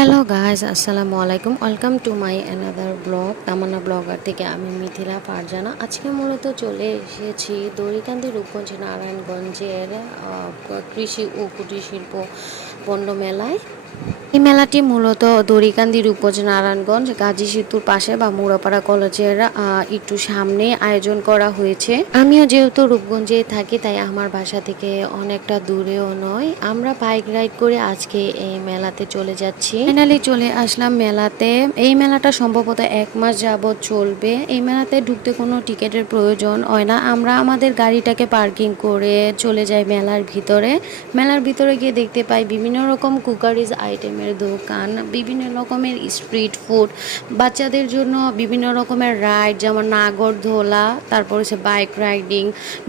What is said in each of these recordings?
Hello guys আসসালামু আলাইকুম welcome to my another blog Tamanna blogger থেকে আমি মিথিলা পারজানা আজকে মূলত চলে এসেছি দড়িকান্দি রূপগঞ্জ নারায়ণগঞ্জের কৃষি ও কুটির শিল্প পণ্য মেলায় এই মেলাটি মূলত দড়িকান্দি, রূপগঞ্জ, নারায়ণগঞ্জ, গাজী সেতুর পাশে বা মুরাপাড়া কলেজের একটু সামনে আয়োজন করা হয়েছে। আমিও যেহেতু রূপগঞ্জে থাকি, তাই আমার বাসা থেকে অনেকটা দূরেও নয়। আমরা বাইক রাইড করে আজকে এই মেলাতে চলে যাচ্ছি। ফাইনালি চলে আসলাম মেলাতে। এই মেলাটা সম্ভবত এক মাস যাবৎ চলবে। এই মেলাতে ঢুকতে কোনো টিকিটের প্রয়োজন হয় না। আমরা আমাদের গাড়িটাকে পার্কিং করে চলে যাই মেলার ভিতরে। মেলার ভিতরে গিয়ে দেখতে পাই বিভিন্ন রকম কুকারিজ আইটেমের দোকান, বিভিন্ন রকমের স্ট্রিট ফুড বাচ্চাদের জন্য বিভিন্ন রকমের রাইড যেমন নাগরদোলা, তারপর হচ্ছে bike riding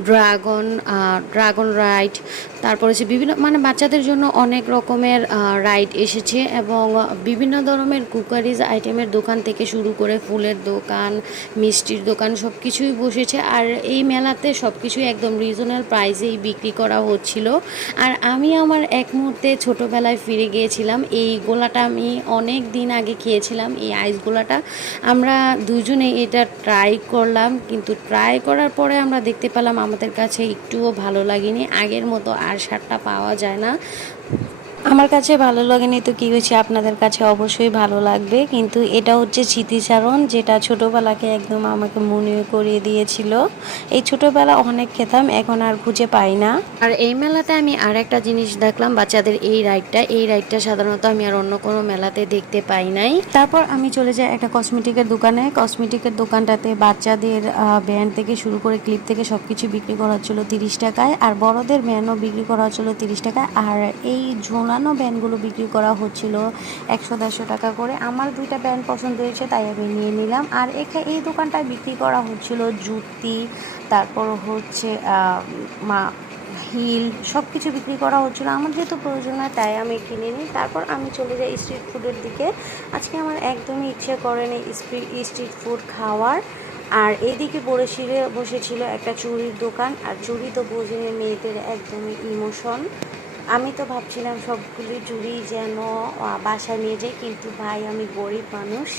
dragon dragon ride তারপর হচ্ছে বিভিন্ন মানে বাচ্চাদের জন্য অনেক রকমের রাইড এসেছে এবং বিভিন্ন ধরনের কুকারিজ আইটেমের দোকান থেকে শুরু করে ফুলের দোকান, মিষ্টির দোকান সব কিছুই বসেছে। আর এই মেলাতে সব কিছুই একদম রিজনাল প্রাইসেই বিক্রি করা হচ্ছিল। আর আমি আমার এক মুহূর্তে ছোটোবেলায় ফিরে গিয়েছিলাম এই গোলাটা আমি অনেক দিন আগে খেয়েছিলাম, এই আইস গোলাটা। আমরা দুজনে এটা ট্রাই করলাম, কিন্তু ট্রাই করার পরে আমরা দেখতে পেলাম আমাদের কাছে একটুও ভালো লাগেনি। আগের মতো আর সারটা পাওয়া যায় না। আমার কাছে ভালো লাগেনি তো কী হয়েছে? আপনাদের কাছে অবশ্যই ভালো লাগবে। কিন্তু এটা হচ্ছে স্মৃতিচারণ যেটা ছোটোবেলাকে একদম আমাকে মনে করিয়ে দিয়েছিল। এই ছোটোবেলা অনেক খেতাম এখন আর খুঁজে পাই না। আর এই মেলাতে আমি আর একটা জিনিস দেখলাম বাচ্চাদের এই রাইডটা এই রাইডটা সাধারণত আমি আর অন্য কোনো মেলাতে দেখতে পাই নাই। তারপর আমি চলে যাই একটা কসমেটিকের দোকানে। কসমেটিকের দোকানটাতে বাচ্চাদের ব্যান্ড থেকে শুরু করে ক্লিপ থেকে সব কিছু বিক্রি করা হচ্ছিল তিরিশ টাকায়। আর বড়দের ব্যান্ডও বিক্রি করা হচ্ছিল তিরিশ টাকায়। আর এই ঝোলানো ব্যান্ডগুলো বিক্রি করা হচ্ছিল একশো দেড়শো টাকা করে। আমার দুইটা ব্যান্ড পছন্দ হয়েছে, তাই আমি নিয়ে নিলাম। আর এখানে এই দোকানটায় বিক্রি করা হচ্ছিল জুতি, তারপর হচ্ছে মা, হিল সব কিছু বিক্রি করা হচ্ছিল। আমার যেহেতু প্রয়োজন হয়, তাই আমি কিনে নিই। তারপর আমি চলে যাই স্ট্রিট ফুডের দিকে। আজকে আমার একদমই ইচ্ছে করে করেনি স্ট্রিট ফুড খাওয়ার। আর এইদিকে বড়শিরে বসেছিল একটা চুড়ির দোকান। আর চুড়ি তো বোঝেনি, মেয়েদের একদমই ইমোশন আমি তো ভাবছিলাম সবগুলি জুড়ি যেন বাসায় নিয়ে যাই কিন্তু ভাই আমি গরিব মানুষ।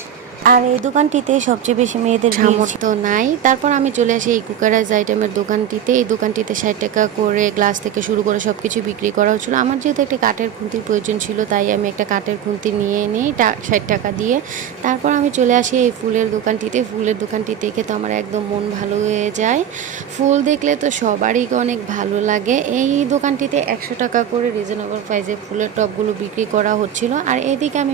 আর এই দোকানটিতে সবচেয়ে বেশি মেয়েদের সামর্থ্য নাই। তারপর আমি চলে আসি এই কুকারাইজ আইটেমের দোকানটিতে। এই দোকানটিতে ষাট টাকা করে গ্লাস থেকে শুরু করে সব কিছু বিক্রি করা হচ্ছিল আমার যেহেতু একটা কাঠের খুন্তির প্রয়োজন ছিল, তাই আমি একটা কাঠের খুন্তি নিয়ে নিই ষাট টাকা দিয়ে তারপর আমি চলে আসি এই ফুলের দোকানটিতে। ফুলের দোকানটি দেখে তো আমার একদম মন ভালো হয়ে যায়। ফুল দেখলে তো সবারই অনেক ভালো লাগে। এই দোকানটিতে একশো টাকা করে রিজনেবল প্রাইসে ফুলের টবগুলো বিক্রি করা হচ্ছিল। আর এদিকে আমি